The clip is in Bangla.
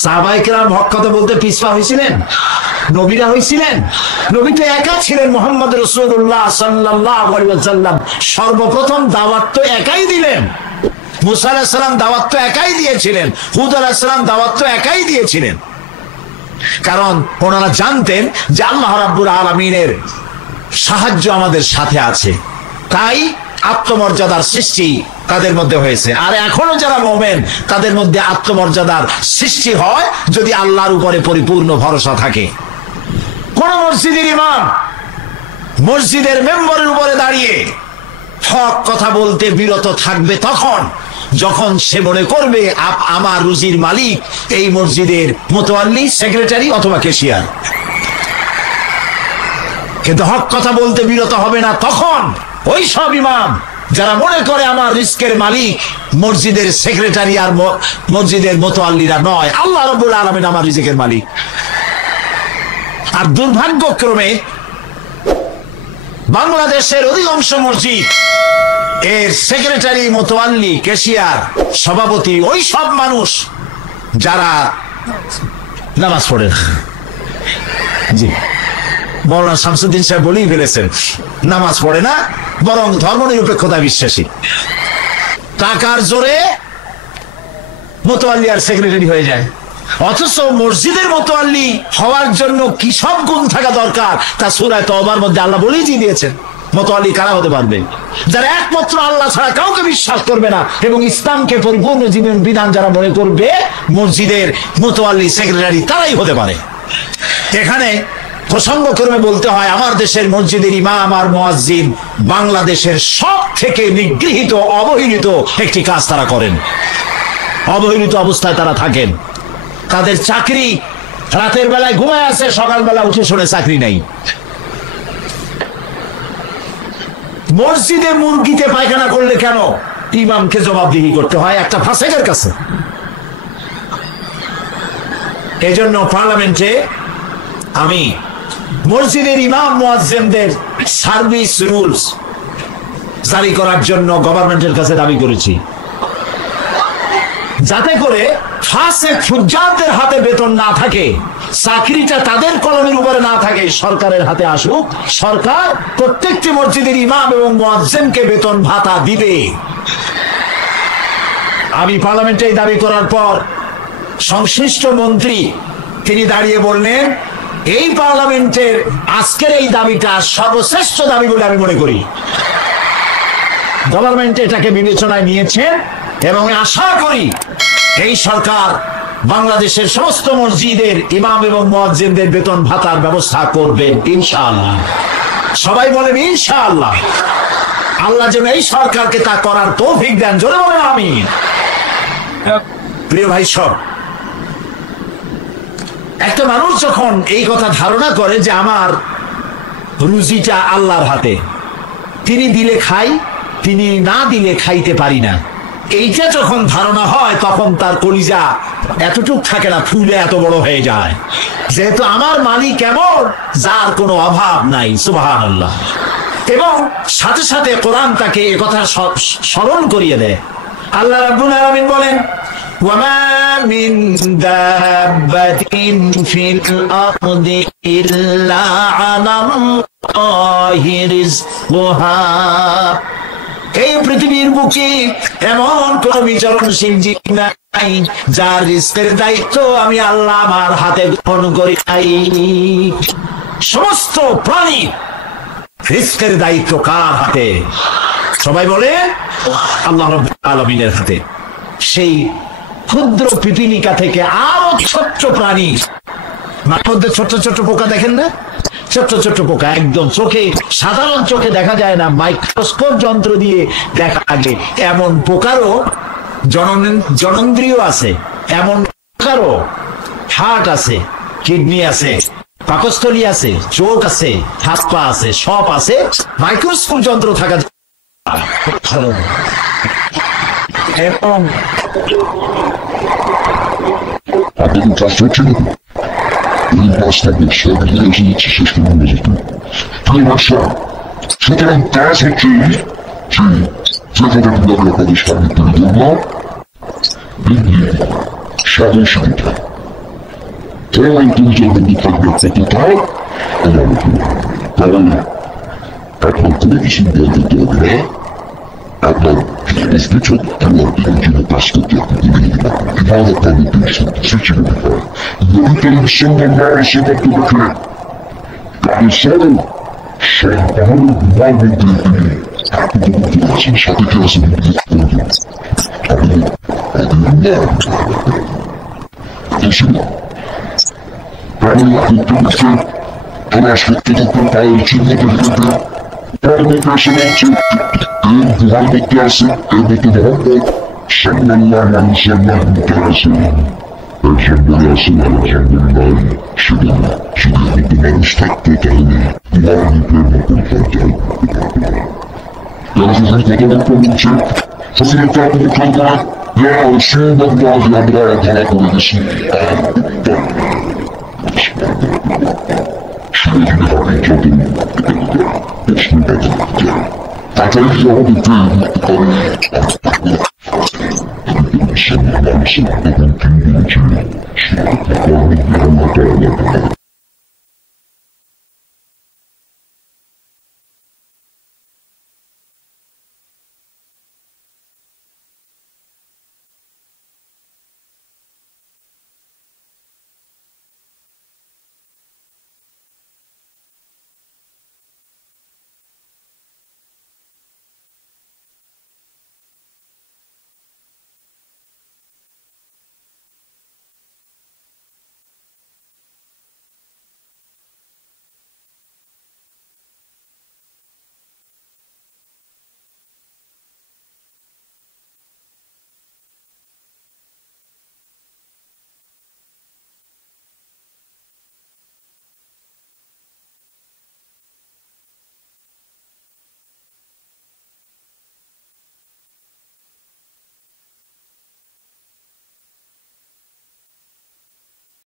সাহাবায়ে কেরাম হক কথা বলতে পিছপা হয়েছিলেন? নবীরা হয়েছিলেন? নবী তো একা ছিলেন, মুহাম্মদ রাসূলুল্লাহ সাল্লাল্লাহু আলাইহি ওয়াসাল্লাম সর্বপ্রথম দাওয়াত তো একাই দিলেন। মুসা আলাইহিস সালাম দাওয়াত তো একাই দিয়েছিলেন, হুদ আলাইহিস সালাম দাওয়াত তো একাই দিয়েছিলেন। কারণ ওনারা জানতেন যে আল্লাহ রাব্বুল আলামিনের সাহায্য আমাদের সাথে আছে, তাই আত্মমর্যাদার সৃষ্টি তাদের মধ্যে হয়েছে। আর এখনো যারা মুমিন তাদের মধ্যে আত্মমর্যাদার সৃষ্টি হয় যদি আল্লাহর উপরে পরিপূর্ণ ভরসা থাকে। কোন মসজিদের ইমাম মসজিদের মেম্বরের উপরে দাঁড়িয়ে হক কথা বলতে বিরত থাকবে তখন যখন সে মনে করবে আমার রুজির মালিক এই মসজিদের মুতাওয়াল্লি, সেক্রেটারি অথবা ক্যাশিয়ার। কিন্তু হক কথা বলতে বিরত হবে না তখন ওই সব ইমাম যারা মনে করে আমার রিস্কের মালিক মসজিদের সেক্রেটারি আর মসজিদের মুতাওয়াল্লিরা নয়, আল্লাহ রাব্বুল আলামিন আমার রিজিকের মালিক। আর দুর্ভাগ্যক্রমে বাংলাদেশের অধিকাংশ মসজিদ এর সেক্রেটারি, মুতাওয়াল্লি, ক্যাশিয়ার, সভাপতি ওই সব মানুষ যারা নামাজ পড়ে না। জি, মাওলানা শামসুদ্দিন সাহেব বলেই ফেলেছেন, নামাজ পড়ে না, বরং ধর্মনিরপেক্ষতা বিশ্বাসী। টাকার জোরে মুতাওয়াল্লি আর সেক্রেটারি হয়ে যায়। অথচ মসজিদের মুতাওয়াল্লি হওয়ার জন্য কি সব গুণ থাকা দরকার তা সূরা তওবার মধ্যে আল্লাহ বলেই দিয়েছেন। মুতাওয়াল্লি কারা হতে পারবে? যারা একমাত্র আল্লাহ ছাড়া কাউকে বিশ্বাস করবে না এবং ইসলামকে পরিপূর্ণ জীবন বিধান যারা মনে করবে, মসজিদের মুতাওয়াল্লি, সেক্রেটারি তারাই হতে পারে। এখানে প্রসঙ্গক্রমে বলতে হয়, আমার দেশের মসজিদের ইমাম আর মুয়াজ্জিন বাংলাদেশের সব থেকে নিগৃহীত, অবহেলিত একটি কাজ তারা করেন। অবহেলিত অবস্থায় তারা থাকেন। তাদের চাকরি রাতের বেলায় ঘুমায় আছে, সকালবেলা উঠে শুনে চাকরি নাই। মসজিদে মুরগিতে পায়খানা করলে কেন ইমামকে জবাবদিহি করতে হয় একটা ফাসেকের কাছে? এজন্য পার্লামেন্টে আমি মসজিদের ইমাম মুয়াজ্জিনদের সার্ভিস রুলস জারি করার জন্য গভর্নমেন্টের কাছে দাবি করেছি, যাতে করে ফাসেক ফুজ্জারদের হাতে বেতন না থাকে, চাকরিটা তাদের কলমের উপরে না থাকে, সরকারের হাতে আসুক। সরকার প্রত্যেকটি মসজিদের ইমাম এবং মুয়াজ্জিনকে বেতন ভাতা দিবে। আমি পার্লামেন্টে দাবি করার পর সংশ্লিষ্ট মন্ত্রী তিনি দাঁড়িয়ে বললেন, এই পার্লামেন্টের আজকের এই দাবিটা সর্বশ্রেষ্ঠ দাবি বলে আমি মনে করি। গভর্নমেন্ট এটাকে বিবেচনায় নিয়েছেন এবং আশা করি এই সরকার বাংলাদেশের সমস্ত মসজিদের ইমাম এবং মুয়াজ্জিনদের বেতন ভাতার ব্যবস্থা করবেন ইনশাআল্লাহ। সবাই বলেন ইনশাআল্লাহ। আল্লাহ যেন এই সরকারকে তা করার তৌফিক দেন, জোরে বলেন আমিন। প্রিয় ভাই সব, একটা মানুষ যখন এই কথা ধারণা করে যে আমার রুজিটা আল্লাহর হাতে, তিনি দিলে খাই, তিনি না দিলে খাইতে পারি না, এইটা যখন ধারণা হয় তখন তার কলিজা এতটুক থাকে না, ফুলে এত বড় হয়ে যায়। যেহেতু আমার মালিক এমন যার কোনো অভাব নাই, সুবহানাল্লাহ। এবং সাথে সাথে কোরআন তাকে একথা স্মরণ করিয়ে দেয়। আল্লাহ রাব্বুল আলামিন বলেন, ওয়ামা মিন দাব্বাতিন ফিল আরদি ইল্লা আলাল্লাহি রিজকুহা। এই পৃথিবীর বুকে এমন কোন বিচরণশীল জীব নাই যার রিজকের দায়িত্ব আমি আল্লাহ আমার হাতে গ্রহণ করি নাই। সমস্ত প্রাণী রিজকের দায়িত্ব কার হাতে? সবাই বলে আল্লাহ রাব্বুল আলামিনের হাতে। সেই ক্ষুদ্র পিপীলিকা থেকে আরো ছোট্ট প্রাণী, মধ্যে ছোট্ট ছোট্ট পোকা দেখেন না? ছোট্ট ছোট্ট পোকা একদম চোখে, সাধারণ চোখে দেখা যায় না, মাইক্রোস্কোপ যন্ত্র দিয়ে দেখা লাগে। এমন পোকারও জননেন্দ্রিয় আছে, এমন পোকারও হার্ট আছে, কিডনি আছে, পাকস্থলী আছে, চোখ আছে, হাত পা আছে, সব আছে, মাইক্রোস্কোপ যন্ত্র থাকা। এবং এই বাস্তবে সব এসে যাচ্ছে শেষ পর্যন্ত যেতে। প্রিয় দর্শক, সুতরাং কাজ হচ্ছে যে যেখানে আপনাদের সামনে তুলে ধরলাম সাধারণ সুবিধা Tayo kung dyan nagtagdag sa total, alam mo po. Tayo, at magkulisin ba ito na? At mag-isbitsot keluar dengan jiwa basket yang begini. Ibarat kami bisa suci mereka. Mereka yang sebenarnya sebab mereka. Kami selalu paham bangun diri. Aku berjelasin satu kira sedikit lagi. Tapi benar. Itu semua. Kami itu bisa terus kita bertahan cinta mereka. Kami bersemangat. Tuhan berkuasa, Tuhan Muhammad sallallahu alaihi wasallam berkuasa. Alhamdulillah, sudah benar Ustaz kita ini. Tuhan berkuasa. Yang sudah kita lakukan, sudah kita lakukan. Ya Rasulullah, ya Muhammad Rasulullah. Sudah kita lakukan. Até o jogo do time,